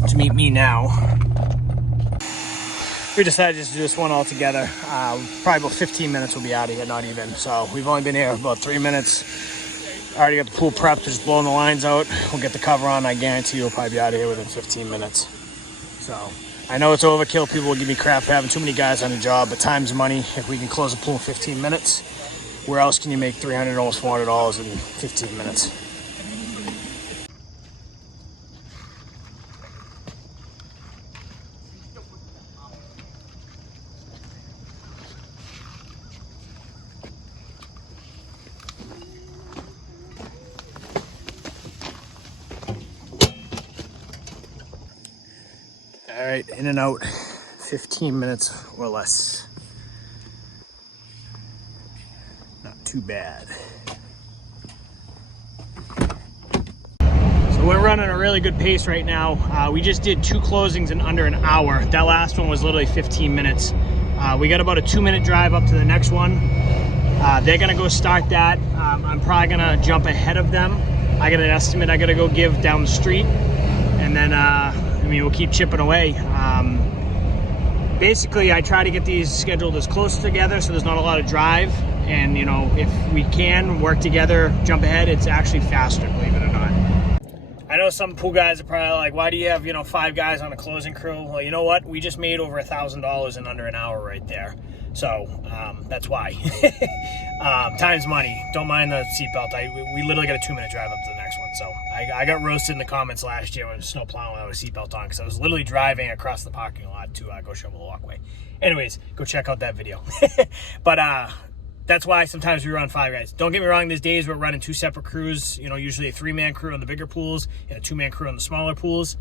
to meet me now. We decided just to do this one all together. Probably about 15 minutes we'll be out of here, not even. So we've only been here about 3 minutes. Already got the pool prepped, just blowing the lines out. We'll get the cover on. I guarantee we'll probably be out of here within 15 minutes. So I know it's overkill. People will give me crap for having too many guys on the job, but time's money. If we can close a pool in 15 minutes, where else can you make $300, almost $400 in 15 minutes? All right, in and out, 15 minutes or less. Not too bad. So we're running a really good pace right now. We just did 2 closings in under an hour. That last one was literally 15 minutes. We got about a 2-minute drive up to the next one. They're gonna go start that. I'm probably gonna jump ahead of them. I got an estimate I gotta go give down the street, and then I mean, we'll keep chipping away. Basically, I try to get these scheduled as close together so there's not a lot of drive. And, you know, if we can work together, jump ahead, it's actually faster, believe it or not. I know some pool guys are probably like, why do you have, 5 guys on a closing crew? Well, you know what? We just made over $1,000 in under an hour right there. So that's why. Time's money. Don't mind the seatbelt. We literally got a 2-minute drive up to the next one. So I got roasted in the comments last year when I was snow plowing without a seatbelt on because I was literally driving across the parking lot to go shovel the walkway. Anyways, go check out that video. But that's why sometimes we run 5 guys. Don't get me wrong, there's days we're running 2 separate crews, usually a 3-man crew on the bigger pools and a 2-man crew on the smaller pools.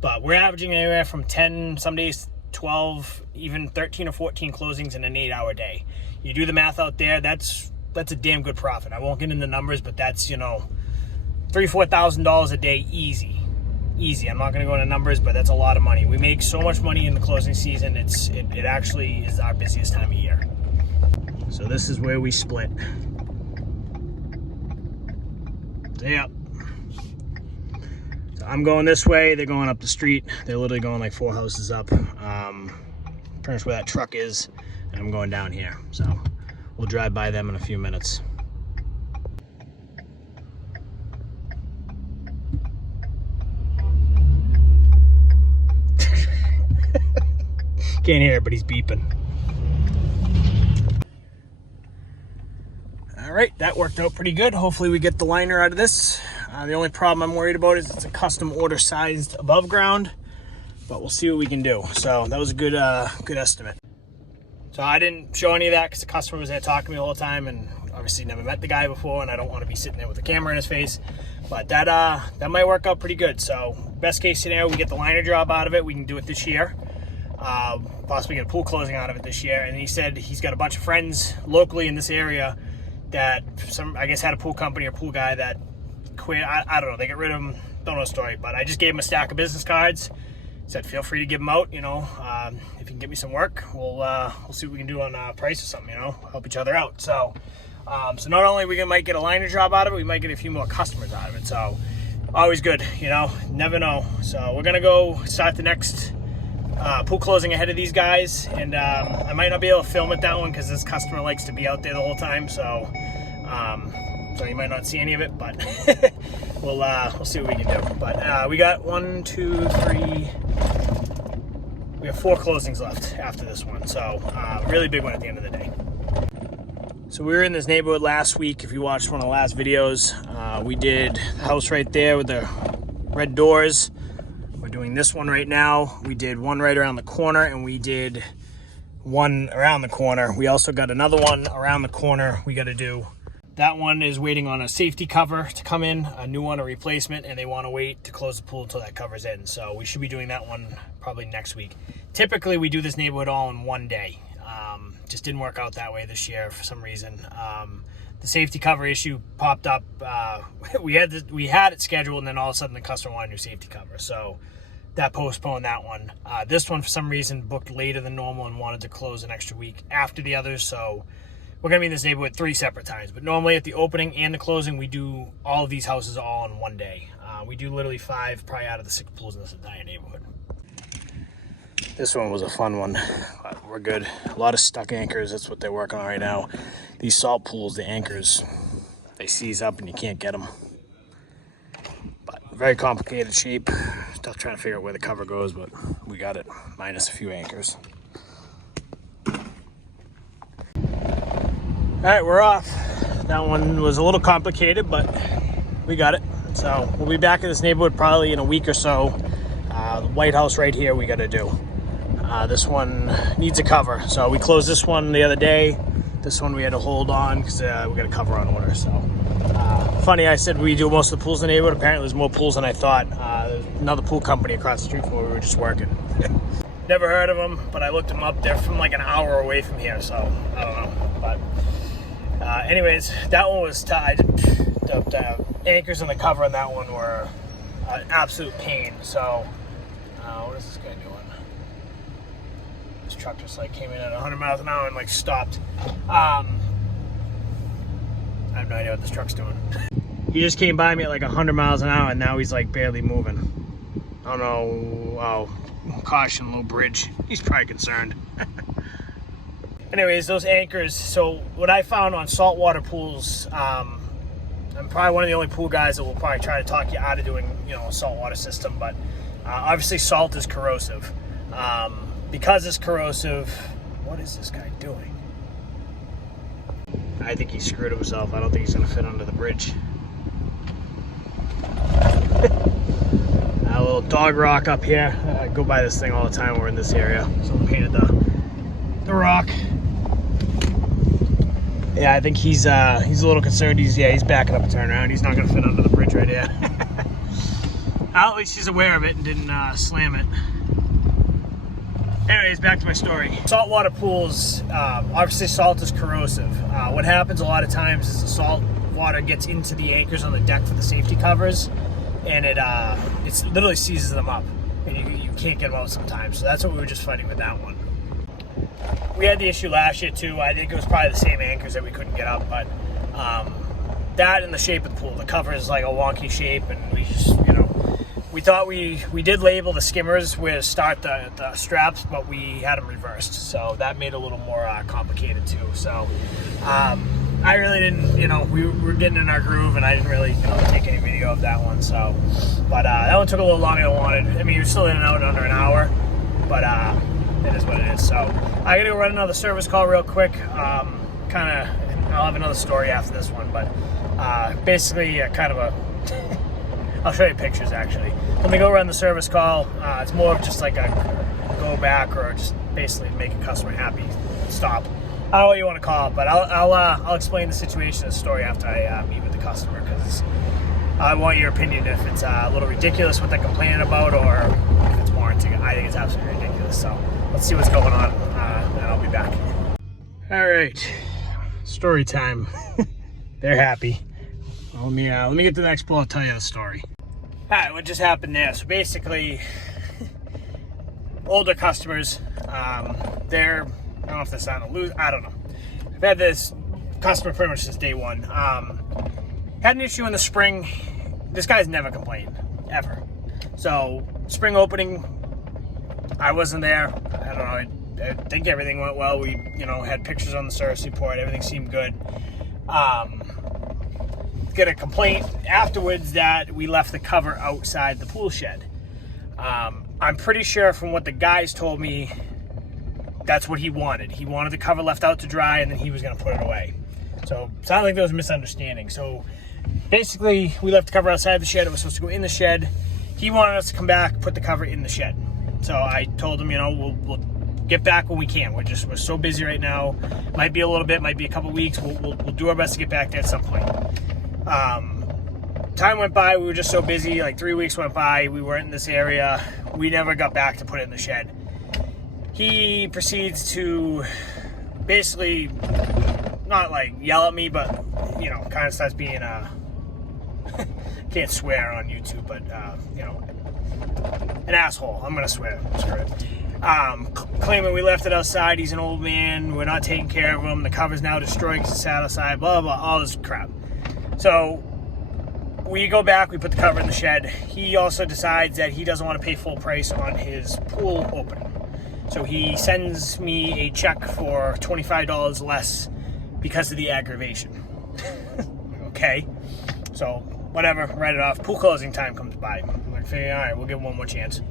But we're averaging anywhere from 10, some days 12, even 13 or 14 closings in an 8-hour day. You do the math out there, that's a damn good profit. I won't get into numbers, but that's, $3,000-4,000 a day easy. I'm not going to go into numbers, but that's a lot of money. We make so much money in the closing season. It actually is our busiest time of year. So this is where we split. Yeah. So I'm going this way. They're going up the street. They're literally going like 4 houses up. Pretty much where that truck is. And I'm going down here. So we'll drive by them in a few minutes. Can't hear it, but he's beeping. All right, that worked out pretty good. Hopefully we get the liner out of this. The only problem I'm worried about is it's a custom order sized above ground, but we'll see what we can do. So that was a good estimate. So I didn't show any of that because the customer was there talking to me the whole time, and obviously never met the guy before, and I don't want to be sitting there with a camera in his face. But that might work out pretty good. So best case scenario, we get the liner job out of it. We can do it this year. Possibly get a pool closing out of it this year. And he said he's got a bunch of friends locally in this area that I guess had a pool company or pool guy that quit. I don't know. They got rid of him. Don't know the story. But I just gave him a stack of business cards. Said feel free to give them out. You know, if you can get me some work, we'll see what we can do on price or something. You know, help each other out. So not only might get a liner job out of it, we might get a few more customers out of it. So always good. You know, never know. So we're gonna go start the next pool closing ahead of these guys, and I might not be able to film it that one because this customer likes to be out there the whole time, so you might not see any of it, but we'll see what we can do. But we got 1, 2, 3, we have 4 closings left after this one, so really big one at the end of the day. So we were in this neighborhood last week. If you watched one of the last videos, we did the house right there with the red doors. We're doing this one right now. We did one right around the corner, and we did one around the corner. We also got another one around the corner we got to do. That one is waiting on a safety cover to come in, a new one, a replacement, and they want to wait to close the pool until that cover's in. So we should be doing that one probably next week. Typically, we do this neighborhood all in one day. Just didn't work out that way this year for some reason. The safety cover issue popped up. We had it scheduled, and then all of a sudden the customer wanted a new safety cover. So that postponed that one. This one, for some reason, booked later than normal and wanted to close an extra week after the others. So we're going to be in this neighborhood 3 separate times. But normally at the opening and the closing, we do all of these houses all in one day. We do literally 5 probably out of the 6 pools in this entire neighborhood. This one was a fun one. We're good. A lot of stuck anchors. That's what they're working on right now. These salt pools, the anchors, they seize up and you can't get them. But very complicated shape. Still trying to figure out where the cover goes, but we got it, minus a few anchors. All right, we're off. That one was a little complicated, but we got it. So we'll be back in this neighborhood probably in a week or so. The White House right here we got to do. This one needs a cover. So we closed this one the other day. This one we had to hold on because we got a cover on order. So funny, I said we do most of the pools in the neighborhood. Apparently there's more pools than I thought. There's another pool company across the street from where we were just working. Never heard of them, but I looked them up. They're from like an hour away from here, so I don't know. But anyways, that one was tied. The anchors and the cover on that one were an absolute pain. So what is this guy doing? This truck just like came in at 100 miles an hour and like stopped. I have no idea what this truck's doing. He just came by me at like 100 miles an hour and now he's like barely moving. I don't know. Oh, caution, low bridge. He's probably concerned. Anyways, those anchors. So what I found on saltwater pools, I'm probably one of the only pool guys that will probably try to talk you out of doing, you know, a saltwater system. But obviously salt is corrosive. Because it's corrosive, what is this guy doing? I think he screwed himself. I don't think he's going to fit under the bridge. A little dog rock up here. I go by this thing all the time when we're in this area. Someone painted the rock. Yeah, I think he's a little concerned. He's backing up a turnaround. He's not going to fit under the bridge right here. At least he's aware of it and didn't slam it. Anyways, back to my story. Saltwater pools, obviously salt is corrosive. What happens a lot of times is the salt water gets into the anchors on the deck for the safety covers, and it literally seizes them up, and you can't get them out sometimes. So that's what we were just fighting with that one. We had the issue last year too. I think it was probably the same anchors that we couldn't get up, but that and the shape of the pool. The cover is like a wonky shape, and we just, we thought we did label the skimmers where to start the straps, but we had them reversed, so that made it a little more complicated too. So I really didn't, we were getting in our groove, and I didn't really take any video of that one. So, but that one took a little longer than I wanted. I mean, you're still in and out in under an hour, but it is what it is. So I gotta go run another service call real quick. I'll have another story after this one, but basically kind of a I'll show you pictures actually. When we go run the service call, it's more of just like a go back, or just basically make a customer happy stop. I don't know what you want to call it, but I'll explain the situation, the story after I meet with the customer, because I want your opinion if it's a little ridiculous what they're complaining about, or if it's warranted. I think it's absolutely ridiculous. So let's see what's going on, and I'll be back. All right, story time. They're happy. Well, let me get to the next pull. I'll tell you the story. All right, what just happened there? So basically, older customers, I don't know if they're starting to lose. I don't know. I've had this customer pretty much since day one. Had an issue in the spring. This guy's never complained, ever. So spring opening, I wasn't there. I don't know. I think everything went well. We, had pictures on the service report. Everything seemed good. Get a complaint afterwards that we left the cover outside the pool shed. I'm pretty sure from what the guys told me, that's what he wanted. He wanted the cover left out to dry, and then he was going to put it away. So it sounded like there was a misunderstanding. So basically, we left the cover outside the shed. It was supposed to go in the shed. He wanted us to come back, put the cover in the shed. So I told him, we'll get back when we can. We're so busy right now. Might be a little bit, might be a couple weeks. We'll do our best to get back there at some point. Time went by. We were just so busy. Like 3 weeks went by. We weren't in this area. We never got back to put it in the shed. He proceeds to basically not like yell at me, but kind of starts being can't swear on YouTube, but an asshole. I'm gonna swear. Screw it. Claiming we left it outside. He's an old man. We're not taking care of him. The cover's now destroyed because it's sat outside. Blah blah. All this crap. So we go back. We put the cover in the shed. He also decides that he doesn't want to pay full price on his pool opening. So he sends me a check for $25 less because of the aggravation. Okay. So whatever, write it off. Pool closing time comes by. I'm like, all right, we'll give him one more chance.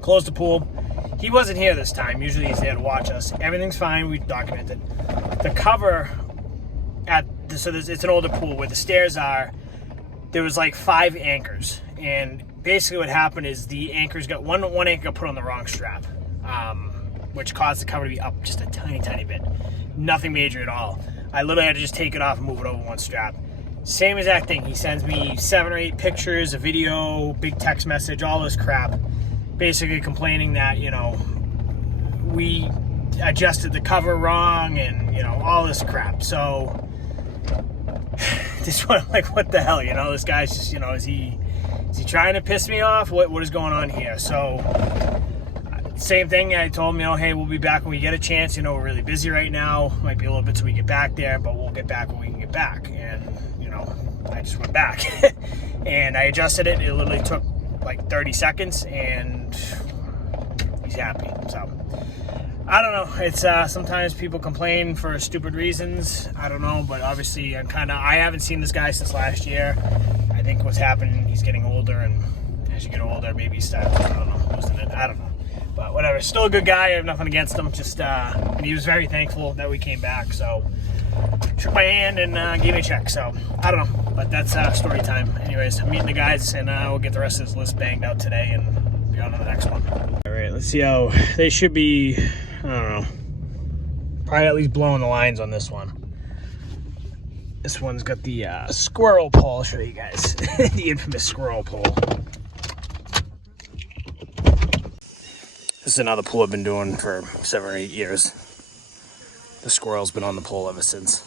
Close the pool. He wasn't here this time. Usually he's there to watch us. Everything's fine. We documented. The cover it's an older pool where the stairs are. There was like 5 anchors, and basically what happened is the anchors got one anchor got put on the wrong strap, which caused the cover to be up just a tiny bit. Nothing major at all. I literally had to just take it off and move it over one strap. Same exact thing. He sends me 7 or 8 pictures, a video, big text message, all this crap, basically complaining that we adjusted the cover wrong, and all this crap. So just like, what the hell, this guy's just, is he trying to piss me off? What is going on here? So same thing. I told him, hey, we'll be back when we get a chance. We're really busy right now. Might be a little bit till we get back there, but we'll get back when we can get back. And I just went back and I adjusted it. It literally took like 30 seconds, and he's happy. So I don't know. It's sometimes people complain for stupid reasons. I don't know, but obviously I haven't seen this guy since last year. I think what's happening, he's getting older, and as you get older, maybe he starts, losing it. I don't know. But whatever. Still a good guy. I have nothing against him. Just and he was very thankful that we came back. So shook my hand and gave me a check. So I don't know. But that's story time. Anyways, I'm meeting the guys, and we'll get the rest of this list banged out today and be on to the next one. All right. Let's see how they should be. I don't know. Probably at least blowing the lines on this one. This one's got the squirrel pole. I'll show you guys. The infamous squirrel pole. This is another pool I've been doing for 7 or 8 years. The squirrel's been on the pole ever since.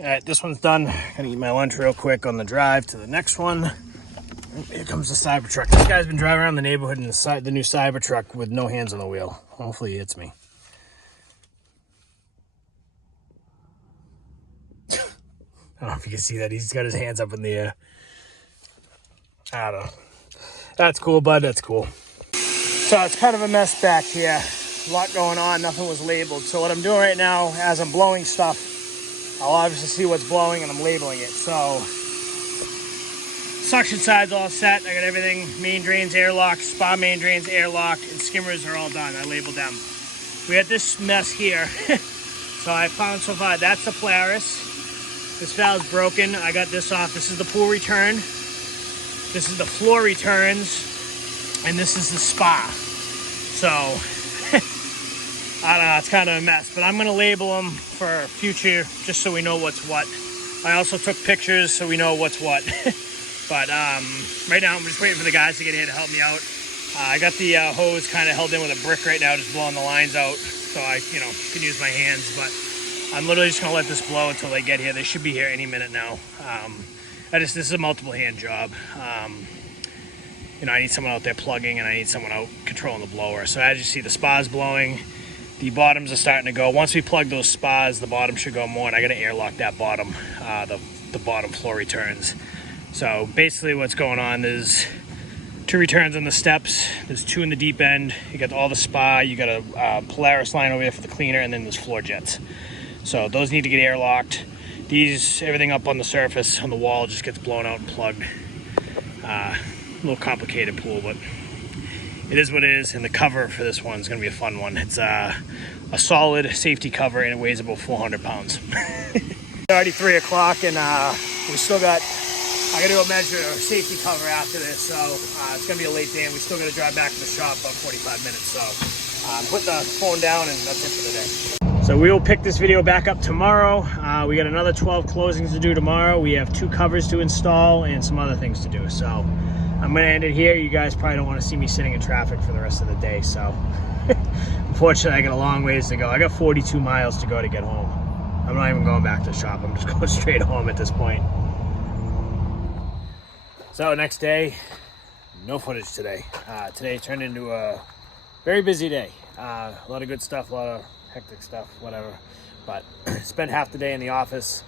All right, this one's done. Gonna eat my lunch real quick on the drive to the next one. Here comes the Cybertruck. This guy's been driving around the neighborhood in the new Cybertruck with no hands on the wheel. Hopefully he hits me. I don't know if you can see that. He's got his hands up in the air. I don't know. That's cool, bud. That's cool. So it's kind of a mess back here. A lot going on. Nothing was labeled. So what I'm doing right now, as I'm blowing stuff, I'll obviously see what's blowing and I'm labeling it. So suction side's all set. I got everything. Main drains airlocked, spa main drains airlocked, and skimmers are all done. I labeled them. We had this mess here. So I found so far, that's the Polaris. This valve's broken. I got this off. This is the pool return. This is the floor returns. And this is the spa. So, I don't know, it's kind of a mess. But I'm going to label them for future, just so we know what's what. I also took pictures so we know what's what. But right now I'm just waiting for the guys to get here to help me out. I got the hose kind of held in with a brick right now, just blowing the lines out. So I, can use my hands. But I'm literally just going to let this blow until they get here. They should be here any minute now. This is a multiple hand job. I need someone out there plugging and I need someone out controlling the blower. So as you see, the spa's blowing. The bottoms are starting to go. Once we plug those spas, the bottom should go more, and I got to airlock that bottom, the bottom floor returns. So basically what's going on is 2 returns on the steps. There's 2 in the deep end. You got all the spa. You got a Polaris line over there for the cleaner, and then there's floor jets. So those need to get airlocked. These, everything up on the surface, on the wall, just gets blown out and plugged. A little complicated pool, but it is what it is. And the cover for this one is going to be a fun one. It's a solid safety cover, and it weighs about 400 pounds. It's already 3 o'clock, and we still got, I got to go measure a safety cover after this. So it's going to be a late day, and we still got to drive back to the shop about 45 minutes. So put the phone down, and that's it for the day. So we will pick this video back up tomorrow. We got another 12 closings to do tomorrow. We have 2 covers to install and some other things to do. So I'm going to end it here. You guys probably don't want to see me sitting in traffic for the rest of the day. So unfortunately, I got a long ways to go. I got 42 miles to go to get home. I'm not even going back to the shop. I'm just going straight home at this point. So next day, no footage today. Today turned into a very busy day. A lot of good stuff, a lot of hectic stuff, whatever. But spent half the day in the office.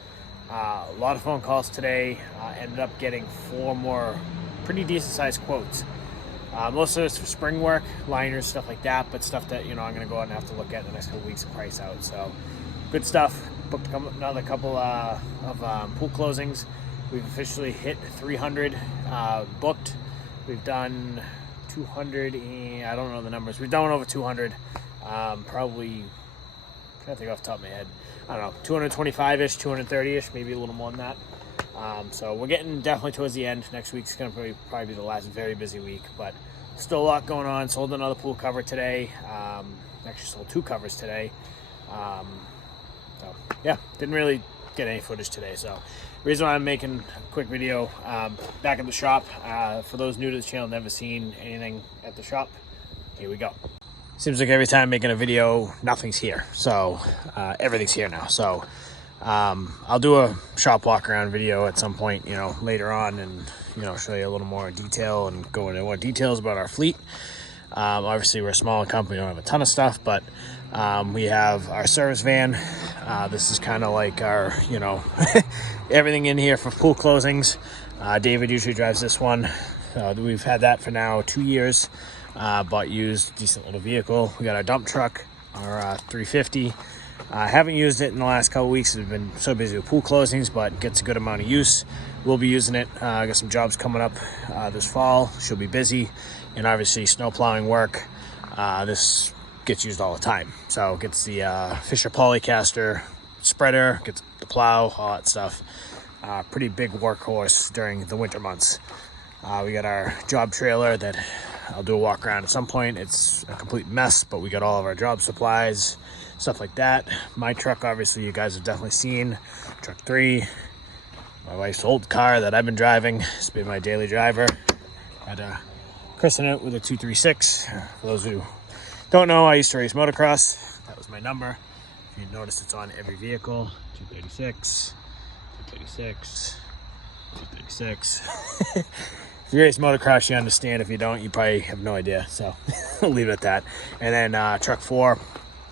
A lot of phone calls today. Ended up getting 4 more pretty decent sized quotes. Most of it's for spring work, liners, stuff like that, but stuff that I'm going to go out and have to look at in the next couple weeks and price out. So good stuff. Booked another couple of pool closings. We've officially hit 300 booked. We've done 200, I don't know the numbers. We've done over 200. Probably, I can't think off the top of my head. I don't know, 225-ish, 230-ish, maybe a little more than that. So we're getting definitely towards the end. Next week's going to probably be the last very busy week, but still a lot going on. Sold another pool cover today. Actually sold 2 covers today. So yeah, didn't really get any footage today. So the reason why I'm making a quick video back at the shop, for those new to the channel, never seen anything at the shop, here we go. Seems like every time I'm making a video, nothing's here. So everything's here now. So I'll do a shop walk around video at some point, later on, and show you a little more detail and go into more details about our fleet. Obviously we're a smaller company, we don't have a ton of stuff, but we have our service van. This is kind of like our, everything in here for pool closings. David usually drives this one. We've had that for now 2 years. Bought used, decent little vehicle. We got our dump truck, our 350. Haven't used it in the last couple weeks. We've been so busy with pool closings, but gets a good amount of use. We'll be using it. I got some jobs coming up this fall. She'll be busy, and obviously snow plowing work. This gets used all the time. So it gets the Fisher Polycaster spreader, gets the plow, all that stuff. Pretty big workhorse during the winter months. We got our job trailer that I'll do a walk around at some point. It's a complete mess, but we got all of our job supplies, stuff like that. My truck, obviously, you guys have definitely seen. Truck 3. My wife's old car that I've been driving. It's been my daily driver. Had to christen it with a 236. For those who don't know, I used to race motocross. That was my number. If you notice, it's on every vehicle. 236. 236, 236. If you race motocross, you understand. If you don't, you probably have no idea. So I'll leave it at that. And then truck 4,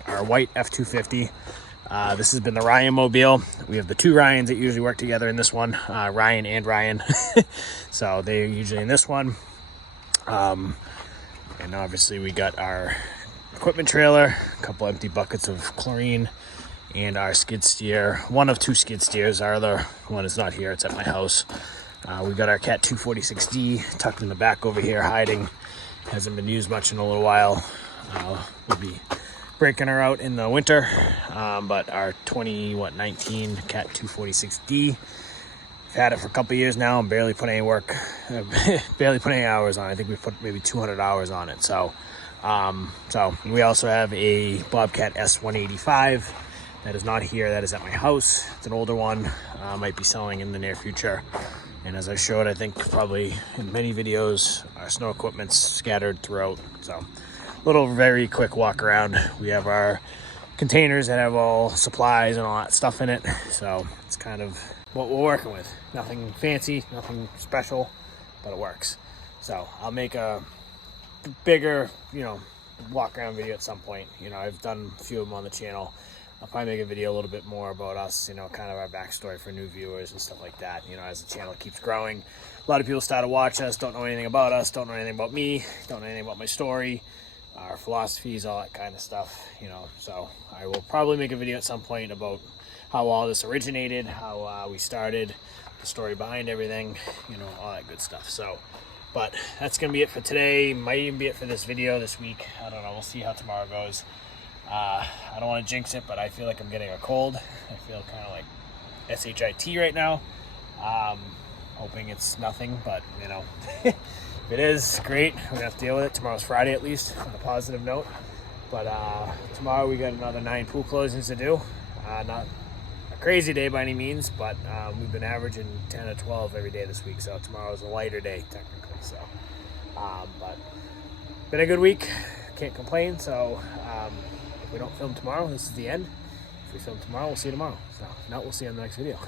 our white F-250. This has been the Ryan mobile. We have the 2 Ryans that usually work together in this one, Ryan and Ryan. So they're usually in this one. And obviously we got our equipment trailer, a couple empty buckets of chlorine, and our skid steer. One of 2 skid steers. Our other one is not here. It's at my house. We got our Cat 246D tucked in the back over here, hiding. Hasn't been used much in a little while. We'll be breaking her out in the winter. But our 19 Cat 246D, I've had it for a couple years now. I'm barely put any work, barely put any hours on it. I think we've put maybe 200 hours on it. So we also have a Bobcat S185 that is not here. That is at my house. It's an older one. Might be selling in the near future. And as I showed, I think probably in many videos, our snow equipment's scattered throughout. So little very quick walk around. We have our containers that have all supplies and all that stuff in it. So it's kind of what we're working with. Nothing fancy, nothing special, but it works. So I'll make a bigger, walk around video at some point. I've done a few of them on the channel. I'll probably make a video a little bit more about us, kind of our backstory for new viewers and stuff like that. As the channel keeps growing, a lot of people start to watch us, don't know anything about us, don't know anything about me, don't know anything about my story, our philosophies, all that kind of stuff, So I will probably make a video at some point about how all this originated, how we started, the story behind everything, all that good stuff. So, but that's going to be it for today. Might even be it for this video this week. I don't know. We'll see how tomorrow goes. I don't want to jinx it, but I feel like I'm getting a cold. I feel kind of like SHIT right now. Hoping it's nothing, but if it is, great. We're gonna have to deal with it. Tomorrow's Friday, at least, on a positive note. But tomorrow we got another 9 pool closings to do. Not a crazy day by any means, but we've been averaging 10 or 12 every day this week. So tomorrow's a lighter day technically. So, but been a good week. Can't complain. So. If we don't film tomorrow, this is the end. If we film tomorrow, we'll see you tomorrow. So if not, we'll see you in the next video.